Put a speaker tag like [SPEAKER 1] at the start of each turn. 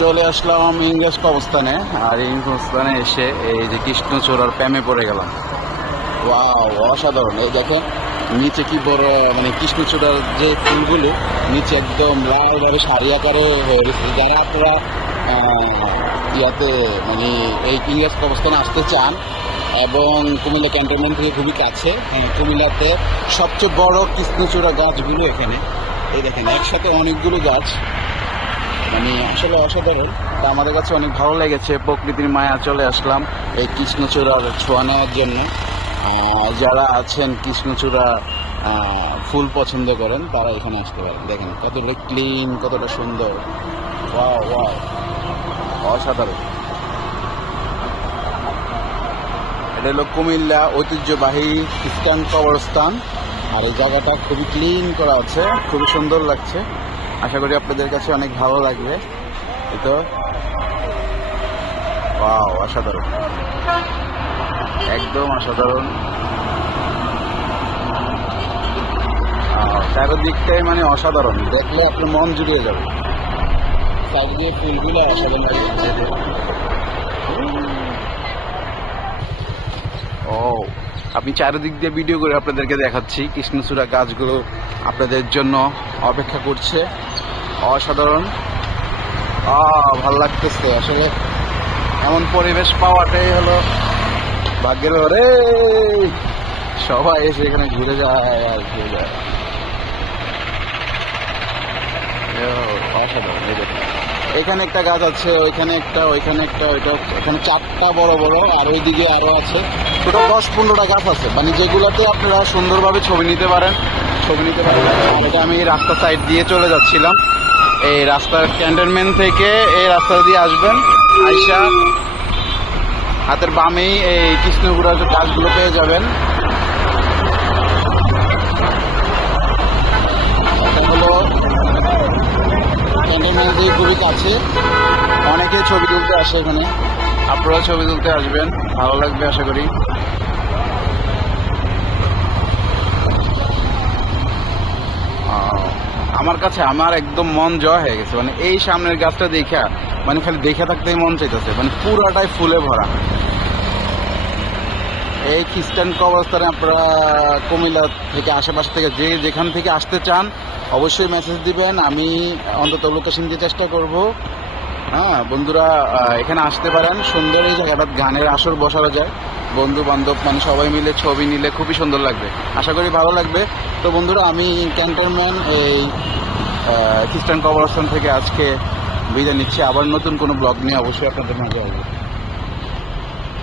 [SPEAKER 1] চলে আসলাম ইংরেজ অবস্থানে আর ইংরেজ অবস্থানে এসে এই যে কৃষ্ণচূড়ার প্রেমে পড়ে গেলাম। ওয়াও অসাধারণ। এই দেখেন নিচে কি বড় মানে কৃষ্ণচূড়ার যে ফুলগুলো নিচে একদম লালভাবে সারি আকারে হয়ে রয়েছে। যারা আপনারা ইয়াতে মানে এই ইংরেজ অবস্থানে আসতে চান এবং কুমিল্লা ক্যান্টনমেন্ট থেকে খুবই কাছে হ্যাঁ, কুমিল্লাতে সবচেয়ে বড় কৃষ্ণচূড়া গাছগুলো এখানে। এই দেখেন একসাথে অনেকগুলো গাছ। মানে আসলে অসাধারণ। তা আমাদের কাছে অনেক ভালো লেগেছে। প্রকৃতির মায়া চলে আসলাম এই কৃষ্ণচূড়ার ছোঁয়া নেওয়ার জন্য যারা আছেন কৃষ্ণচূড়া ফুল পছন্দ করেন, তারা এখানে আসতে পারেন। দেখেন কতটা ক্লিন কতটা সুন্দর। ওয়াও ওয়াও অসাধারণ। এটা হলো কুমিল্লা ঐতিহ্যবাহী খ্রিস্টান কবরস্থান। আর এই জায়গাটা খুবই ক্লিন করা আছে। খুবই সুন্দর লাগছে। আশা করি আপনাদের কাছে অনেক ভালো লাগবে। তো। অসাধারণ। একদম অসাধারণ। চারদিকটাই মানে অসাধারণ। দেখলে আপনার মন জুড়িয়ে যাবে। দিয়ে ফুলগুলো অসাধারণ। ও আমি চারিদিক দিয়ে ভিডিও করে আপনাদেরকে দেখাচ্ছি। কৃষ্ণচূড়া গাছগুলো আপনাদের জন্য অপেক্ষা করছে। অসাধারণ। ভালো লাগতেছে। আসলে এমন পরিবেশ পাওয়াটাই হলো ভাগ্যের রে সবাই এসে এখানে ঘুরে যায় আর ঘুরে যায়। অসাধারণ এখানে একটা গাছ আছে, ওইখানে একটা ওইখানে একটা, ওইটা এখানে চারটা বড় বড়, আর ওইদিকে আরও আছে। টোটাল দশ পনেরোটা গাছ আছে। মানে যেগুলোতে আপনারা সুন্দরভাবে ছবি নিতে পারেন, ছবি নিতে পারেন। আমি রাস্তা সাইড দিয়ে চলে যাচ্ছিলাম। এই রাস্তার ক্যান্টনমেন্ট থেকে এই রাস্তা দিয়ে আসবেন। আইসা হাতের বামেই এই কৃষ্ণগুড়া গাছগুলো পেয়ে যাবেন। হলো দিয়ে খুবই কাছে। অনেকে ছবি তুলতে আসে এখানে। আপনারা ছবি তুলতে আসবেন। ভালো লাগবে আশা করি। আমার কাছে আমার একদম মন জয় হয়ে গেছে। মানে এই সামনের গাছটা দেখা মানে খালি দেখে থাকতেই মন চাইতেছে। মানে পুরোটাই ফুলে ভরা। এই খ্রিস্টান কবরস্থানে আপনারা কুমিল্লা থেকে, আশেপাশে থেকে যে যেখান থেকে আসতে চান, অবশ্যই মেসেজ দিবেন। আমি অন্তত লোকেশন দিয়ে চেষ্টা করব। হ্যাঁ বন্ধুরা এখানে আসতে পারেন। সুন্দর এই জায়গাটা, গানের আসর বসানো যায়। বন্ধু বান্ধব মানে সবাই মিলে ছবি নিলে খুবই সুন্দর লাগবে। আশা করি ভালো লাগবে। তো বন্ধুরা, আমি ক্যান্টনম্যান, এই খ্রিস্টান কবরস্থান থেকে আজকে বিদায় নিচ্ছি। আবার নতুন কোনো ব্লগ নিয়ে অবশ্যই আপনাদের মাঝে আসব।